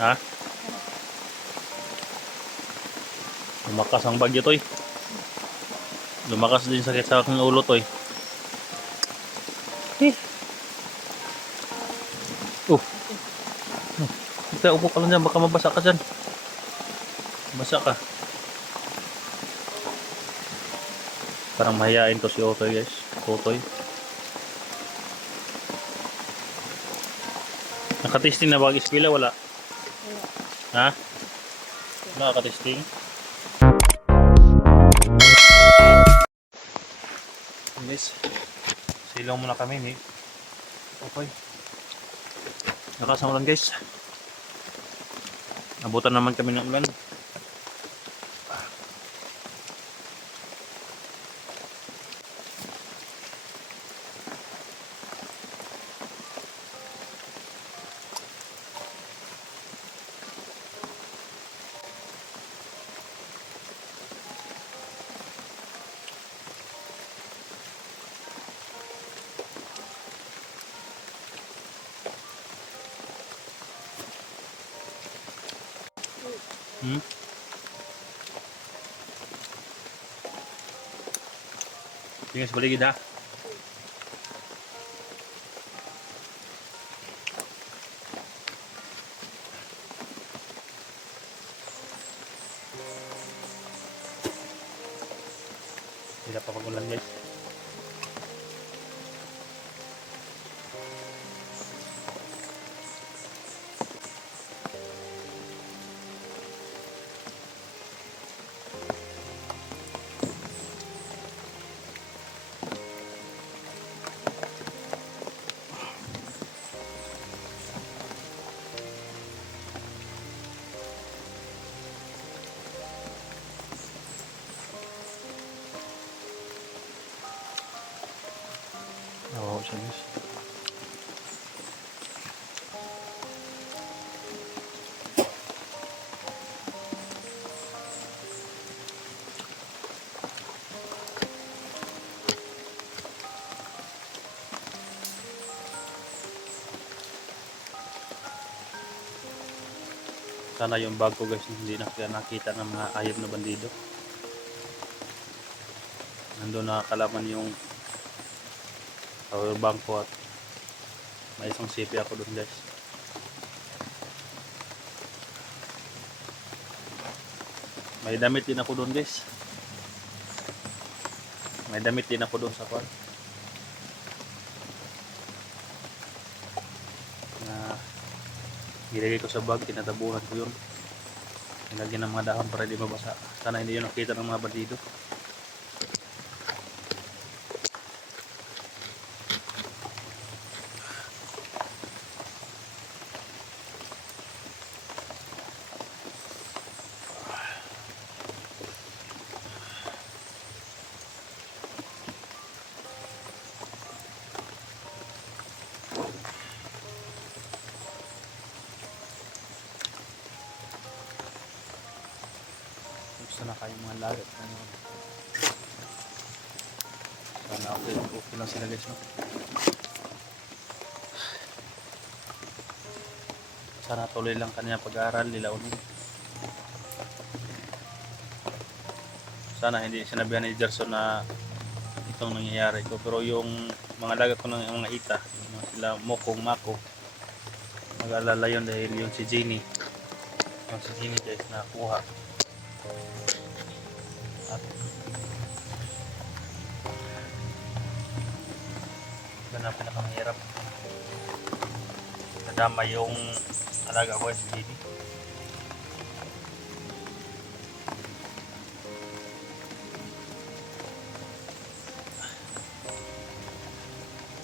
Ha? Lumakas ang bagyo toy. Lumakas din sakit sa aking ulo toy. Oh. Ika, upo ka lang dyan. Baka mabasa ka dyan. Basa ka. Parang mahihain to si Otoy guys. Otoy. Nakatesting na ba eskwela? Wala. Ha? Wala nakatesting? Guys, silaw muna kami ni Okay. Lakas ng ulan guys. Abutan naman kami ng ulan. Tingnan sa paligid ha. Hindi na pa pag-ulan guys. Oo, siya guys. Sana yung bag ko guys hindi na nakita ng mga ayab na bandido. Nandun nakakalaman yung power bank ko at may isang CP ako doon guys. May damit din ako doon guys. May damit din ako doon sa kwan. Na nilagay ko sa bag, tinatabuhan ko yun. Nilagyan ng mga dahon para hindi mabasa. Sana hindi yun nakita ng mga bandido. Sana kayo mga lagat na yun. Sana okay lang sila guys no? Sana tuloy lang kanina pag-aaral nila ulit. Sana hindi sinabihan ni Gerson na itong nangyayari ko. Pero yung mga lagat ko ng mga ita, yung sila Mokong Mako, mag-alala yun dahil yung si Jenny. Yung si Jenny guys nakuha. At yun ang pinakamahirap. Nadama yung alaga ko si Jenny.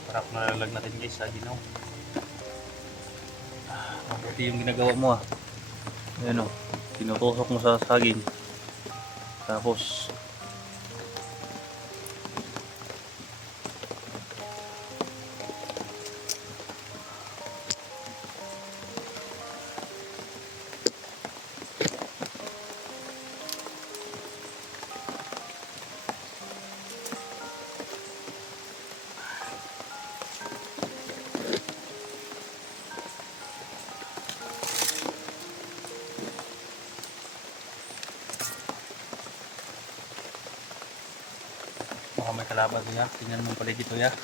Harap na lalag natin guys sa ginaw. Mabuti yung ginagawa mo ah. Ayan o, tinutusok mo sa saging. Tapos mga kalaban to ya. Tingnan mo pala dito ya.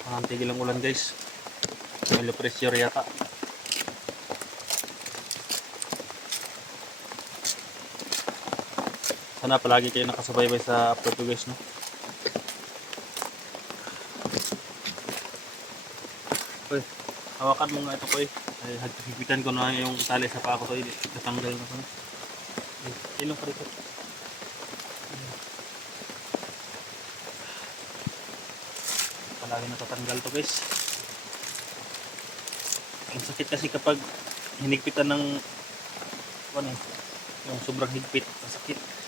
Parang tigil ang ulan guys. May low pressure yata. Sana palagi kayo nakasubaybay sa upload ko guys, no? Uy, hawakan mo nga ito ko eh. Ay, higpitan ko na yung tali sa paa ko to. Tatanggal na ko na. Ilong ka rito. Palagi natatanggal to guys. Ang sakit kasi kapag hinigpitan ng ano, yung sobrang higpit, ang sakit.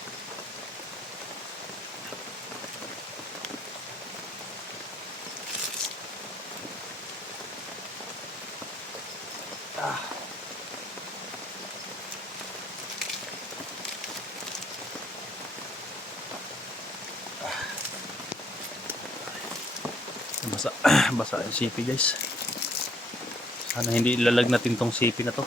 Basa, basa yung sipi guys. Sana hindi ilalag natin tong sipi na to.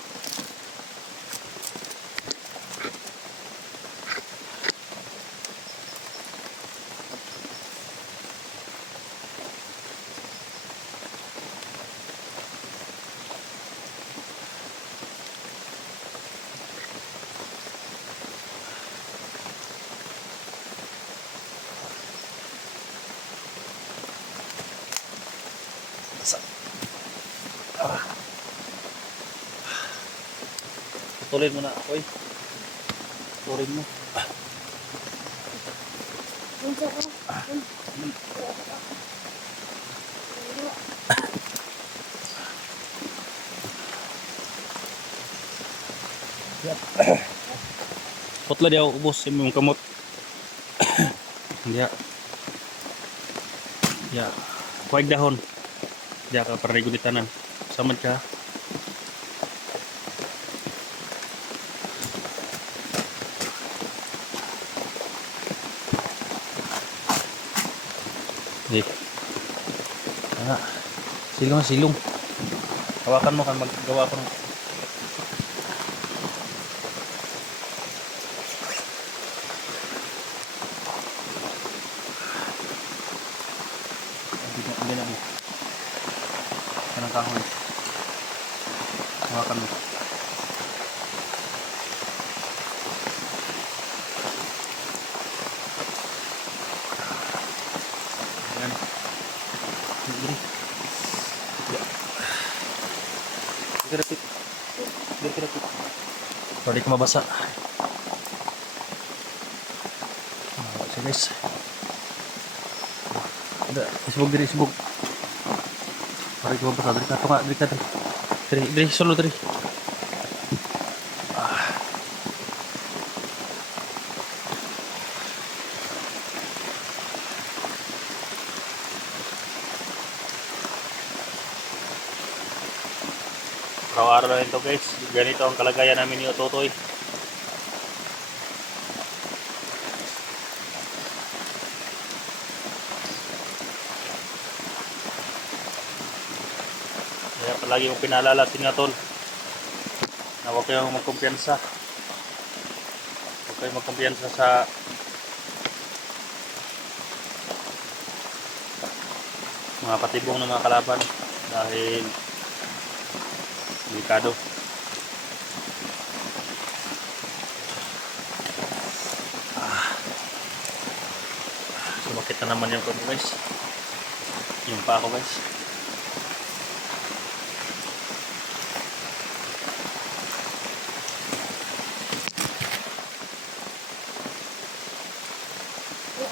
Putulin mo na ako eh. Putulin mo. Putla dia ubos yung kamot. Dia. Ya. Kuwag dahon. Dia ka para guditanan. Samad ka. Eh. Silong silong. Hawakan mo kan maggawa ko ng hindi na mo. Kanang kahoy. Hawakan mo. Ayan. Dirapit. Dirapit. Pwede ka mabasa. So guys. Ada, isbog diri, isbog. Pwede ka mabasa. Diri ka, tunga, diri ka. Diri, solo diri. Araw-araw na ito guys, ganito ang kalagayan namin ni Ototoy. Kaya palagi mong pinaalala nga tol, na huwag kayong magkumpiyansa. Huwag kayong magkumpiyansa sa mga patibong ng mga kalaban dahil delikado. Sumakit na naman yung kuno guys. Yung pa ako guys.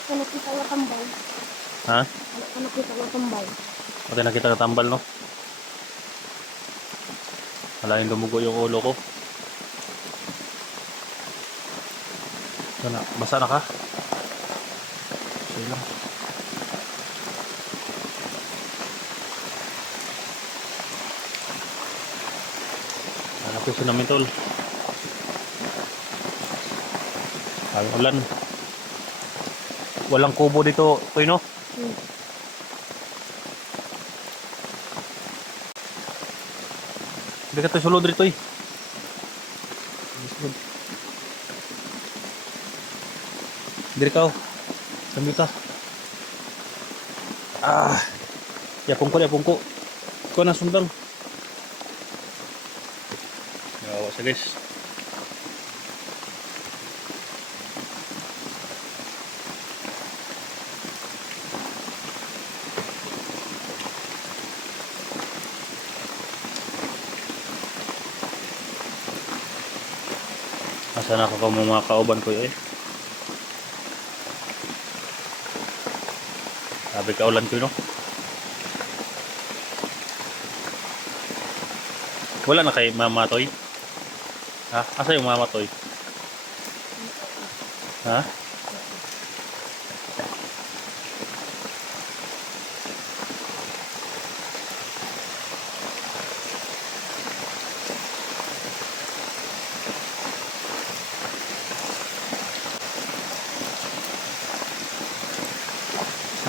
Ano kita ka tambal? Ha? Ano kita ka tambal? Okay, nakita ka tambal no? Wala yung dumugo yung ulo ko. Sana, basa na ka? Sige lang. Hanap yung namin tol. Ang ulan. Walang kubo dito, Toy, no? Hindi ka to sulod rito eh. Sulod. Diri ka oh. Sambil ka. Yapong ko, yapong ko. Ikaw na sundal. Yawa siya guys. Asa na ako mga kauban ko eh. Sabi ka ulan ko no. Wala na kay Mama Toy. Ha? Asa yung Mama Toy? Ha?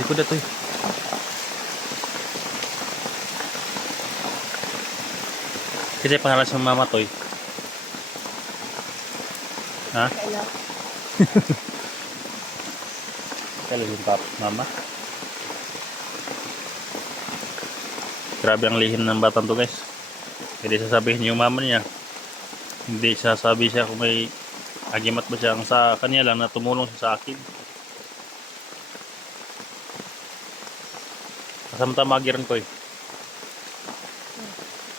Likod na Toy. Kasi pangalan sa Mama Toy. Ha? Kaya, Kailan yung Mama? Grabe ang lihim ng batang to guys. Hindi sasabihin yung mama niya. Hindi sasabi siya kung may agimat ba siya. Ang sa kanya lang na tumulong siya sa akin. Kasamta magiran ko eh.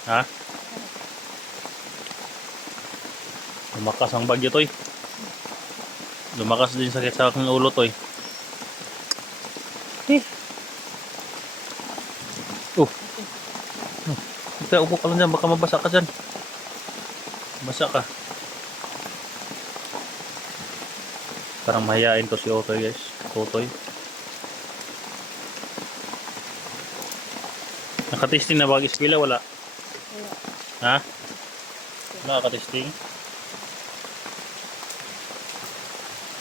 Ha? Lumakas ang bagyo to eh. Lumakas din sakit sa aking ulo to eh. Ito, upo ka lang dyan, baka mabasa ka dyan. Basa ka. Parang mahihain to si Otoy guys. Otoy. Nakatesting na bag eskwela, wala? wala. Ha? Nakakatesting?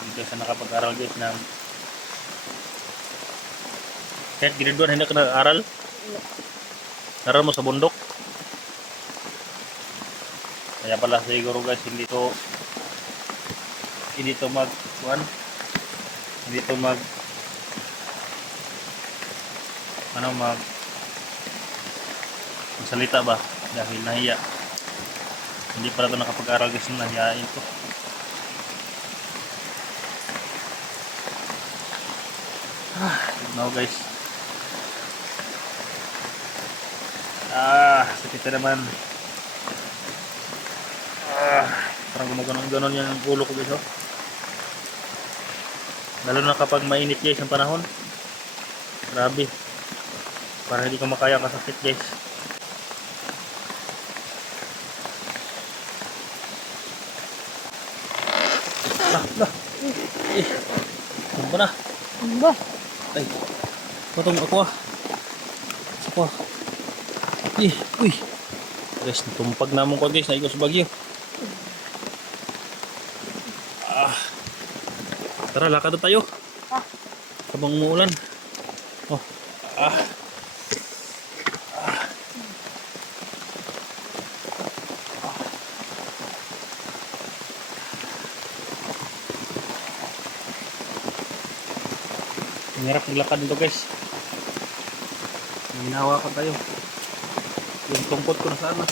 Hindi ka nakapag-aral guys ng kahit grade 1 hindi ka nag-aral? Wala. Aral mo sa bundok? Kaya pala siguro guys hindi to mag hindi to mag magsalita ba dahil nahiya. Hindi pala to nakapag-aral guys, nahiyain to. Now guys, sakit na naman. Parang gumaganon-ganon yung ulo ko guys oh. Lalo na kapag mainit guys ang panahon. Grabe. Para hindi ko makaya kasakit guys. Ano ba na? Ano ba? Ay, patong ako ah. Ako ah. Uy. Guys, natumpag na mong ko guys, naigos bagyo. Tara, lakad na tayo. Habang umuulan. Oh. Ang hirap maglakad nito guys. Hinahawakan tayo. Yung tungkod ko na sana.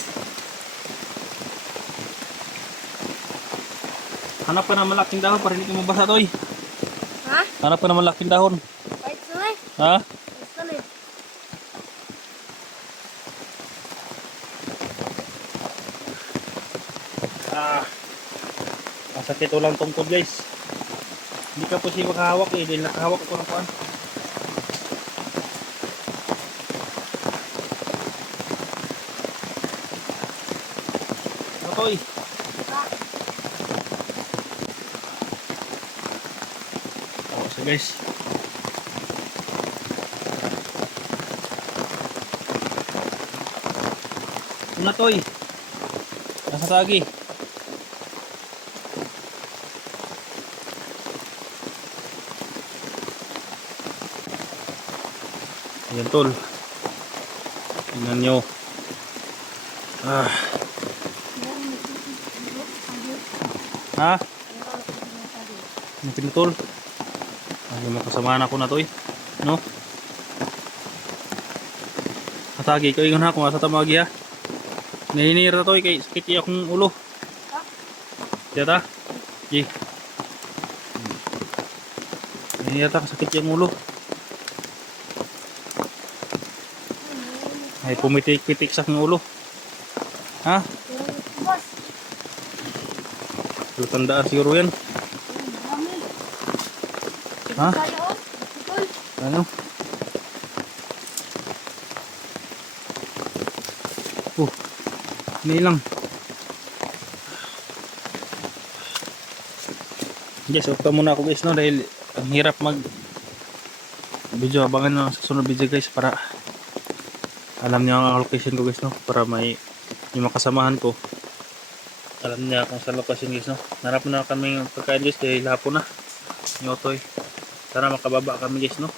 Hanap ka na malaking dahon para hindi ka mabasa to eh. Ha? Hanap ka na malaking dahon. Kahit saan eh. Ha? Kahit saan eh. Masakit ulang tungkod guys. Hindi ka po siya makahawak eh. Dahil nakahawak ako ng paan. Matoy. So guys, ito na toy, nasa tagi. Ayan tol, tingnan nyo. Ha? Yung pinutol. Ay, makasamahan ako na to eh. No? Atagi ko ingon ha kung asa tamagi ha. Naninira to eh kay sakit akong ulo. Diyata? Gi. Naninira ta sakit yung ulo. Ay pumitik-pitik sa aking ulo. Ha? Boss. Tandaan siguro yan. Dami. Ha? Kaya oh. Tol. Ano? Ini lang. Guys, okay muna ako guys no dahil ang hirap mag video. Abangan nyo sa sunod video guys para alam niyo ang location ko guys no, para may yung makasamahan ko alam niya kung saan location guys no. Narap na kami pagkain guys dahil hapon na yung otoy. Sana makababa kami guys no.